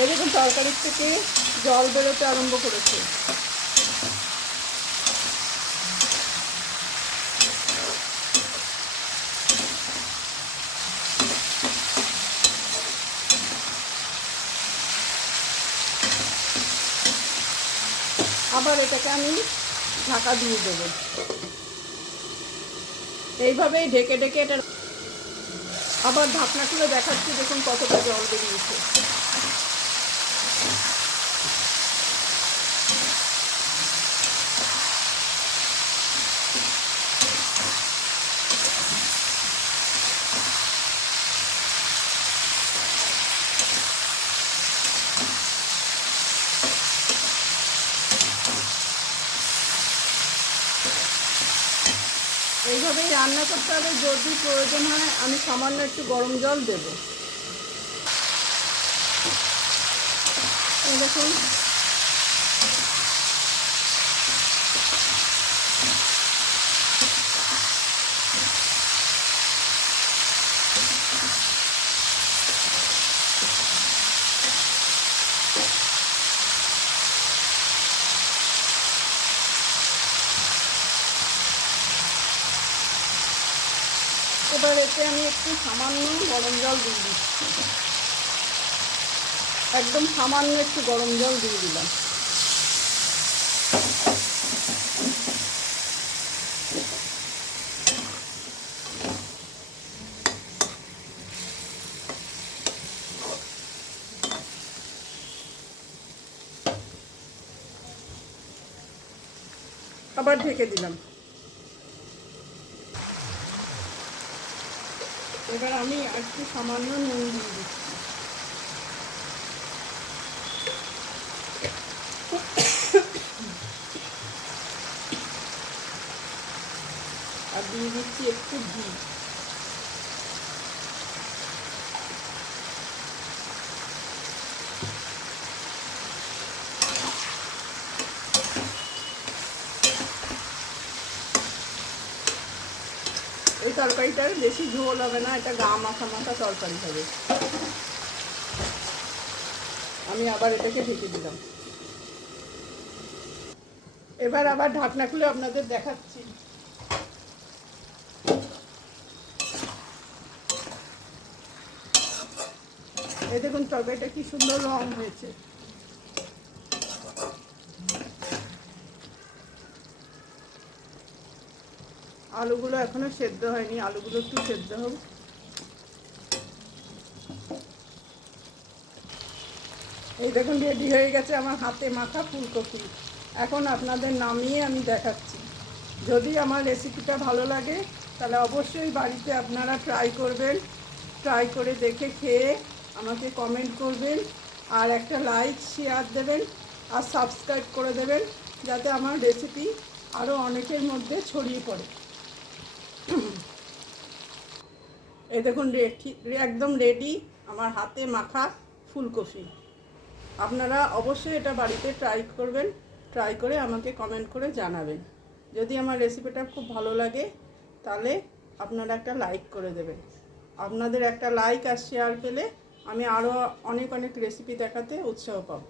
এই দেখুন তরকারির থেকে জল বেরোতে আরম্ভ করেছে। আবার এটাকে আমি ঢাকা দিয়ে দেবো। এইভাবেই ঢেকে ঢেকে এটা আবার ঢাকনা খুলে দেখাচ্ছি, দেখুন কতটা জল বেরিয়েছে। এইভাবেই রান্না করতে হবে। যদি প্রয়োজন হয় আমি সামান্য একটু গরম জল দেব। এই দেখুন এবার এতে আমি একটু সামান্য গরম জল দিয়ে দিচ্ছি। একদম সামান্য একটু গরম জল দিয়ে দিলাম। আবার ঢেকে দিলাম। এবার আমি একটু সামান্য নুন দিয়ে দিচ্ছি। আর দিয়ে দিচ্ছি একটু ঘি। এই তরকারিটার বেশি ঝোল হবে না, এটা গা মাখা মাখা তরকারি হবে। আমি আবার এটাকে ঢেকে দিলাম। এবার আবার ঢাকনা খুলে আপনাদের দেখাচ্ছি। এই দেখুন তরকারিটা কি সুন্দর রং হয়েছে। আলুগুলো এখনো সেদ্ধ হয়নি, আলুগুলো একটু সেদ্ধ হোক। এই দেখুন রেডি হয়ে গেছে আমার হাতে মাখা ফুলকপি। এখন আপনাদের নামিয়ে আমি দেখাচ্ছি। যদি আমার রেসিপিটা ভালো লাগে তাহলে অবশ্যই বাড়িতে আপনারা ট্রাই করবেন। ট্রাই করে দেখে খেয়ে আমাকে কমেন্ট করবেন, আর একটা লাইক শেয়ার দেবেন, আর সাবস্ক্রাইব করে দেবেন, যাতে আমার রেসিপি আরও অনেকের মধ্যে ছড়িয়ে পড়ে। এই দেখুন একদম রেডি আমার হাতে মাখা ফুলকপি। আপনারা অবশ্যই এটা বাড়িতে ট্রাই করবেন। ট্রাই করে আমাকে কমেন্ট করে জানাবেন। যদি আমার রেসিপিটা খুব ভালো লাগে তাহলে আপনারা একটা লাইক করে দেবেন। আপনাদের একটা লাইক আর শেয়ার পেলে আমি আরও অনেক অনেক রেসিপি দেখাতে উৎসাহ পাবো।